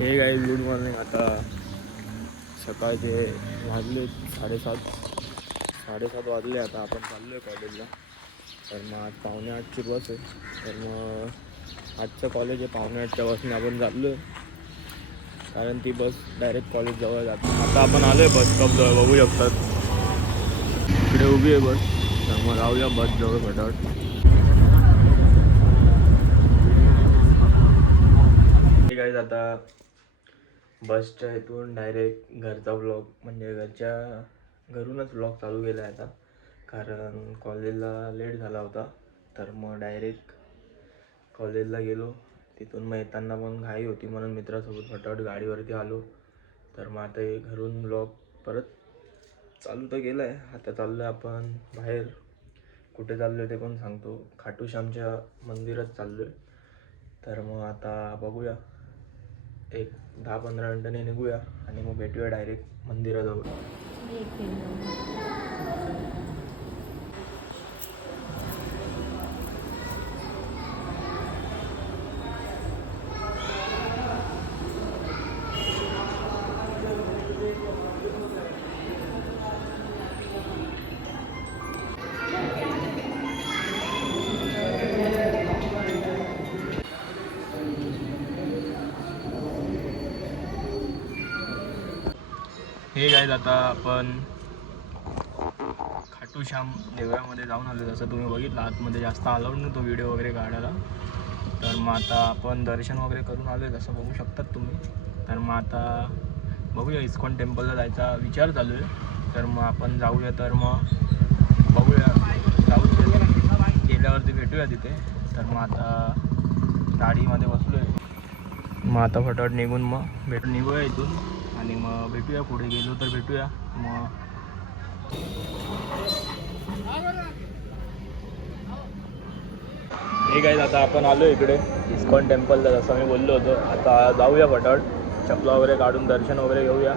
हे काय good morning. आता सकाळचे वाजले 7:30 वाजले. आता आपण चाललो आहे कॉलेजला. तर मग आज 7:45ची बस आहे. तर मग आजचं कॉलेज आहे 7:45च्या बसने आपण चाललो आहे, कारण ती बस डायरेक्ट कॉलेजजवळ जाते. आता आपण आलो आहे बस स्टॉपजवळ, बघू शकतात इकडे उभी आहे बस. तर मग जाऊया बसजवळ फटाफट. गाईज आता बसच्या इथून डायरेक्ट घरचा व्लॉग, म्हणजे घरूनच व्लॉग चालू केला आहे आता, कारण कॉलेजला लेट झाला होता. तर मग डायरेक्ट कॉलेजला गेलो. तिथून मग येताना पण घाई होती म्हणून मित्रासोबत फटाफट गाडीवरती आलो. तर मग आता हे घरून व्लॉग परत चालू तर केलं आहे. आता चाललो आहे आपण बाहेर. कुठे चाललो आहे ते पण सांगतो. खाटू श्यामच्या मंदिरात चाललो आहे. तर मग आता बघूया, एक 10-15 मिनिटांनी निघूया आणि मग भेटूया डायरेक्ट मंदिराजवळ. हे गाईज आता आपण खाटू श्याम देवळामध्ये जाऊन आलो. जसं तुम्ही बघितलं आतमध्ये जास्त अलाउड नव्हतं व्हिडिओ वगैरे काढायला. तर मग आता आपण दर्शन वगैरे करून आलो आहे, जसं बघू शकतात तुम्ही. तर मग आता बघूया, इस्कॉन टेम्पलला जायचा विचार चालू आहे. तर मग आपण जाऊया. तर मग बघूया, गेल्यावरती भेटूया तिथे. तर मग आता गाडीमध्ये बसलो आहे. मग आता फटाफट निघून मग निघूया इथून आणि मग भेटूया. पुढे गेलो तर भेटूया मग. ठीक आहे, आता आपण आलो इकडे इस्कॉन टेम्पलला, जसं मी बोललो होतो. आता जाऊया फटाफट, चपला वगैरे काढून दर्शन वगैरे घेऊया.